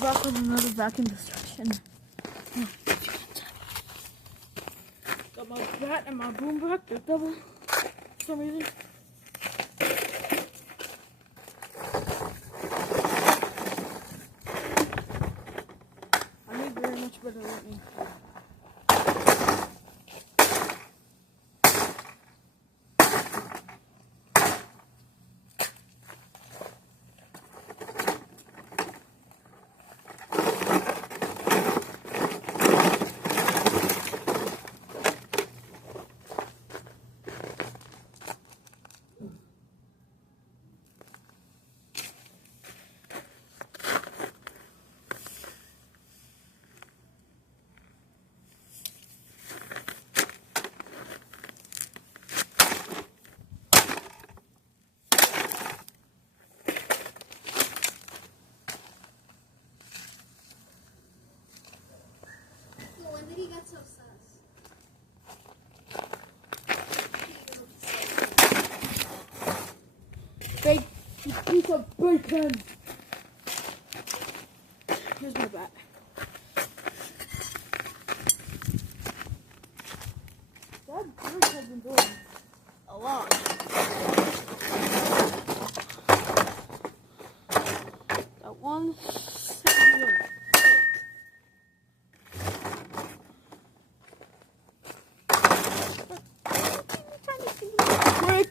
back with another vacuum destruction. Got my bat and my boom back. They're double for some reason. I need very much better lightning. When did he get so sus? Big piece of bacon. Here's my bat. That bird has been doing a lot. That one. Brick.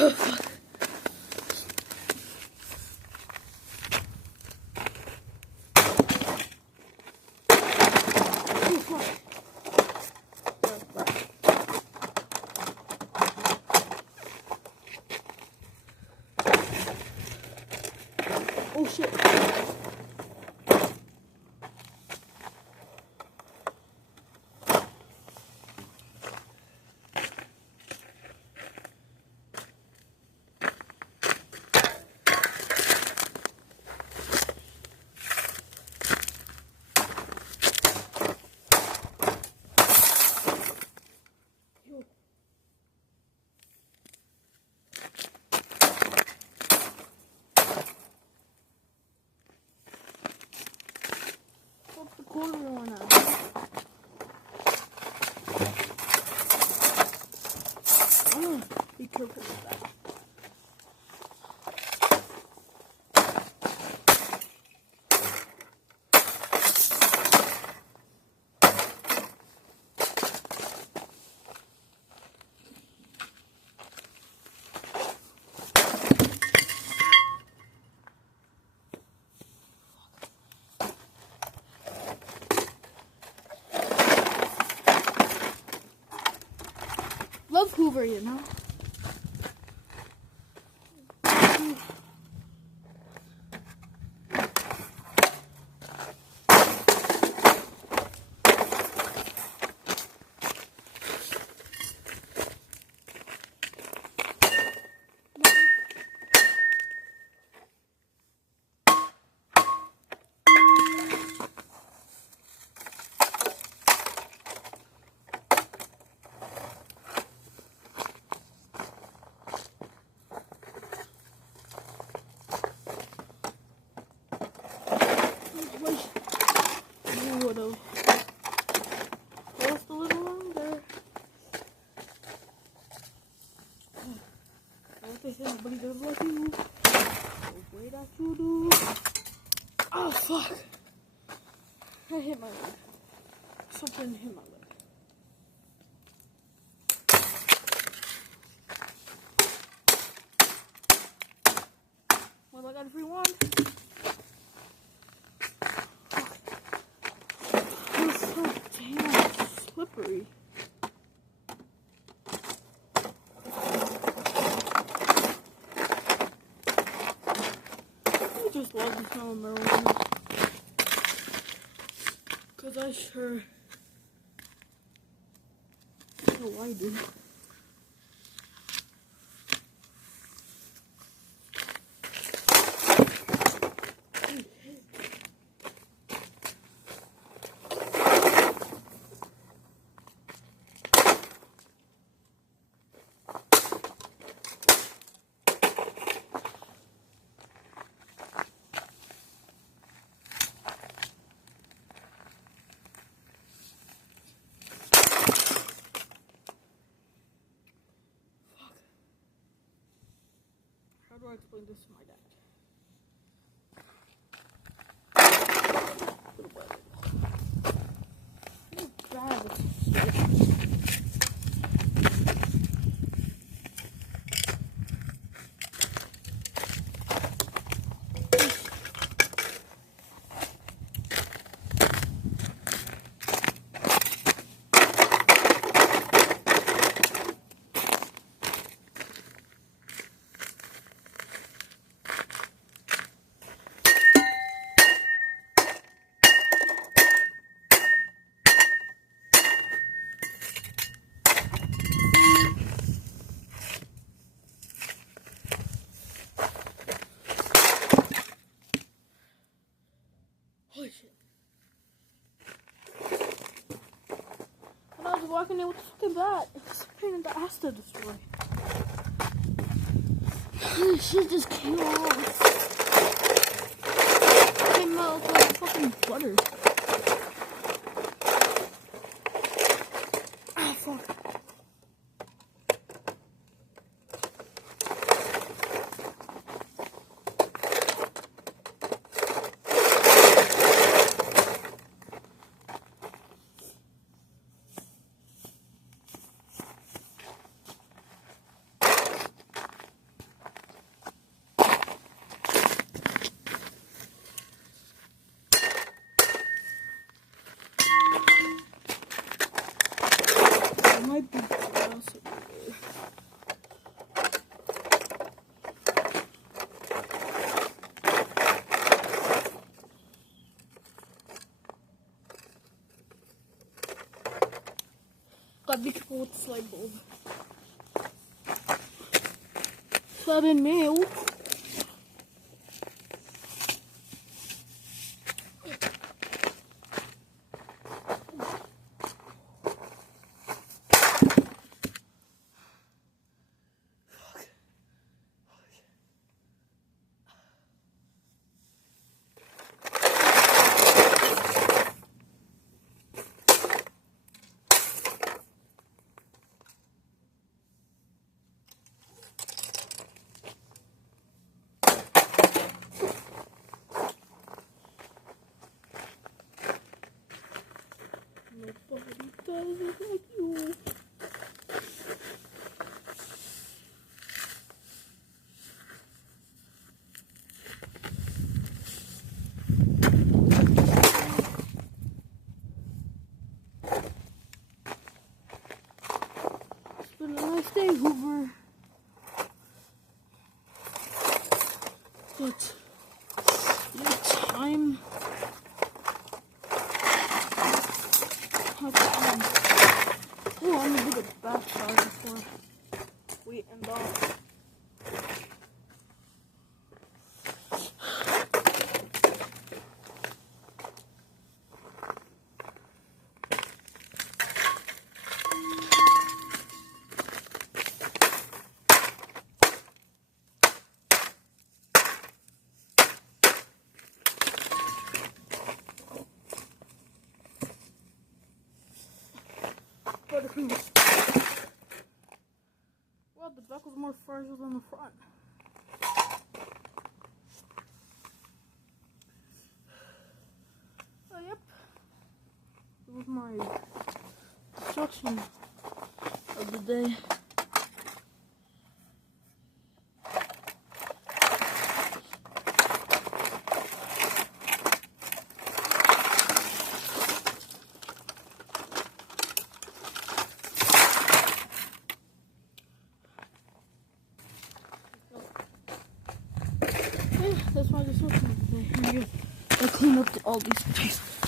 Oh, fuck. Oh shit. What's the corner one out? Be careful with that. Love Hoover, you know. What's the little one there? What they say, nobody does like you. The way that you do. Oh fuck! I hit my leg. Something hit my leg. Well, I got a free wand. It's so damn slippery. smell of marijuana. Cause I sure know I do. How do I explain this to my dad? Holy shit. When I was walking in with the fucking bat, it's a pain in the ass to destroy. This shit just came off. It came out like fucking butter. Ah, fuck. Might be grass over there. Gotta be careful with the slide bulb. Sudden mail. Nobody does it like you. It's been a nice day, Hoover. But your time. Oh, I'm gonna do the back side before we end off. Well, the back was more fragile than the front. Oh, yep. It was my destruction of the day. Yeah, that's why I just looking today. I clean up all these trees.